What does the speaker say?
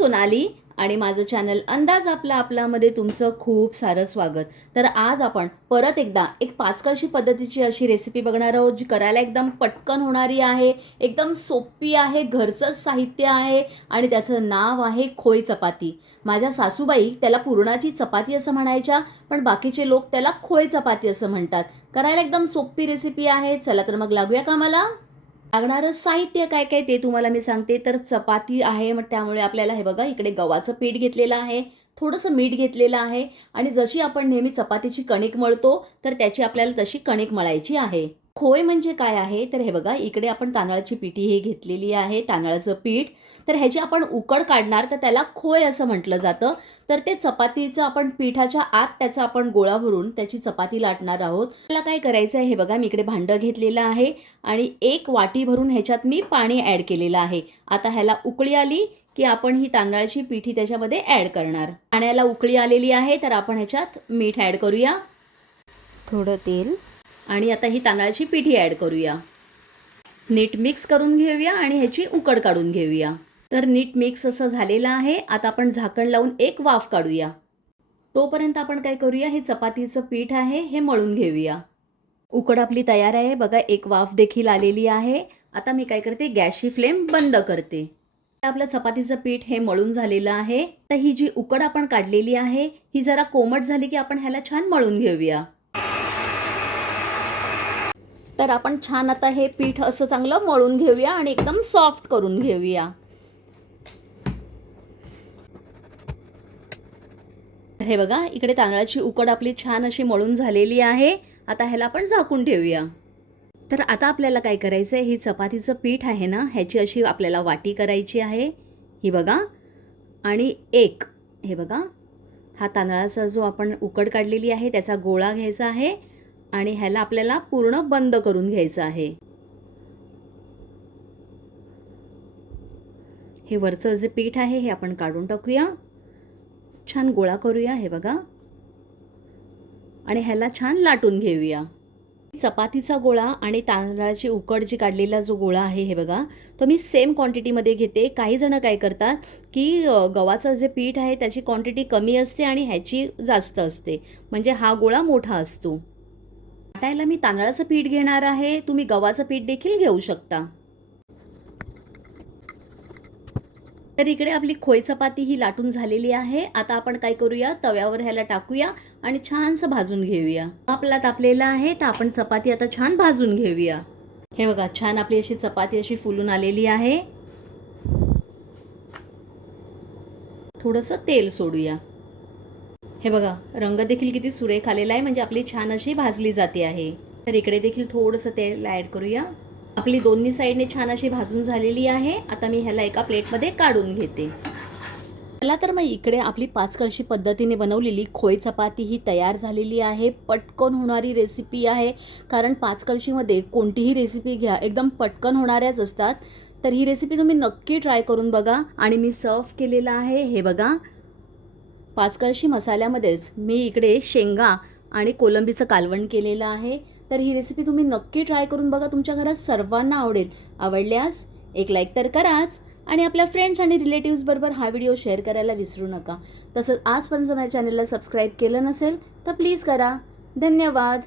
सोनाली आणि माझं चॅनल अंदाज आपलामध्ये तुमचं खूप सारं स्वागत। तर आज आपण परत एकदा एक पाचकळशी पद्धतीची अशी रेसिपी बघणार आहोत, जी करायला एकदम पटकन होणारी आहे, एकदम सोपी आहे, घरचंच साहित्य आहे आणि त्याचं नाव आहे खोय चपाती। माझ्या सासूबाई त्याला पुरणाची चपाती असं म्हणायच्या, पण बाकीचे लोक त्याला खोय चपाती असं म्हणतात। करायला एकदम सोपी रेसिपी आहे। चला तर मग लागूया कामाला। लागणारं साहित्य काय काय ते तुम्हाला मी सांगते। तर चपाती आहे, मग त्यामुळे आपल्याला हे बघा इकडे गव्हाचं पीठ घेतलेलं आहे, थोडंसं मीठ घेतलेलं आहे आणि जशी आपण नेहमी चपातीची कणिक मळतो तर त्याची आपल्याला तशी कणिक मळायची आहे। खोय म्हणजे काय आहे तर हे बघा इकडे आपण तांदळाची पिठी हे घेतलेली आहे, तांदळाचं पीठ। तर ह्याची आपण उकड काढणार तर त्याला खोय असं म्हटलं जातं। तर ते चपातीचं आपण पिठाच्या आत त्याचा आपण गोळा भरून त्याची चपाती लाटणार आहोत। त्याला काय करायचं आहे हे बघा, मी इकडे भांडं घेतलेलं आहे आणि एक वाटी भरून ह्याच्यात मी पाणी ॲड केलेलं आहे। आता ह्याला उकळी आली की आपण ही तांदळाची पिठी त्याच्यामध्ये ॲड करणार। पाण्याला उकळी आलेली आहे तर आपण ह्याच्यात मीठ ॲड करूया, थोडं तेल आणि आता ही तांदळाची पिठी ॲड करूया। नीट मिक्स करून घेऊया आणि ह्याची उकड काढून घेऊया। तर नीट मिक्स असं झालेलं आहे। आता आपण झाकण लावून एक वाफ काढूया। तोपर्यंत आपण काय करूया, हे चपातीचं पीठ आहे हे मळून घेऊया। उकड आपली तयार आहे बघा, एक वाफ देखील आलेली आहे। आता मी काय करते, गॅसची फ्लेम बंद करते। आपलं चपातीचं पीठ हे मळून झालेलं आहे। तर ही जी उकड आपण काढलेली आहे ही जरा कोमट झाली की आपण ह्याला छान मळून घेऊया। तर आपण छान आता हे पीठ असं चांगलं मळून घेऊया आणि एकदम सॉफ्ट करून घेऊया। हे बघा इकडे तांदळाची उकड आपली छान अशी मळून झालेली आहे। आता ह्याला आपण झाकून ठेवूया। तर आता आपल्याला काय करायचं आहे, हे चपातीचं पीठ आहे ना, ह्याची अशी आपल्याला वाटी करायची आहे, ही बघा। आणि एक हे बघा, हा तांदळाचा जो आपण उकड काढलेली आहे त्याचा गोळा घ्यायचा आहे आणि ह्याला आपल्याला पूर्ण बंद करून घ्यायचं आहे। हे वरचं जे पीठ आहे हे आपण काढून टाकूया, छान गोळा करूया हे बघा आणि ह्याला छान लाटून घेऊया। चपातीचा गोळा आणि तांदळाची उकड जी काढलेला जो गोळा आहे हे बघा, तो मी सेम क्वांटिटीमध्ये घेते। काही जण काय करतात की गव्हाचं जे पीठ आहे त्याची क्वांटिटी कमी असते आणि ह्याची जास्त असते, म्हणजे हा गोळा मोठा असतो। लाटायला मी तांदळाचं पीठ घेणार आहे, तुम्ही गव्हाचं पीठ देखील घेऊ शकता। तर इकडे आपली खोय चपाती ही लाटून झालेली आहे। आता आपण काय करूया, तव्यावर ह्याला टाकूया आणि छानसं भाजून घेऊया। आपला तापलेला आहे तर आपण चपाती आता छान भाजून घेऊया। हे बघा छान आपली अशी चपाती अशी फुलून आलेली आहे। थोडंसं तेल सोडूया। हे बघा रंग देखील किती सुरेख आलेला आहे, म्हणजे आपली छान अशी भाजली जाते आहे। तर इकडे देखील थोडंसं तेल ॲड करूया। आपली दोन्ही साईडने छान अशी भाजून झालेली आहे। आता मी ह्याला एका प्लेटमध्ये काढून घेते। चला तर मग इकडे आपली पाचकळशी पद्धतीने बनवलेली खोय चपाती ही तयार झालेली आहे। पटकन होणारी रेसिपी आहे, कारण पाचकळशीमध्ये कोणतीही रेसिपी घ्या एकदम पटकन होणाऱ्याच असतात। तर ही रेसिपी तुम्ही नक्की ट्राय करून बघा। आणि मी सर्व केलेलं आहे हे बघा, पाचकळशी मसाल्यामध्येच मी इकडे शेंगा आणि कोलंबीचं कालवण केलेलं आहे। तर ही रेसिपी तुम्ही नक्की ट्राय करून बघा, तुमच्या घरात सर्वांना आवडेल। आवडल्यास एक लाईक तर कराच आणि आपल्या फ्रेंड्स आणि रिलेटिव्स बरोबर हा व्हिडिओ शेअर करायला विसरू नका। तसंच आजपर्यंत माझ्या चॅनलला सबस्क्राईब केलं नसेल तर प्लीज करा। धन्यवाद।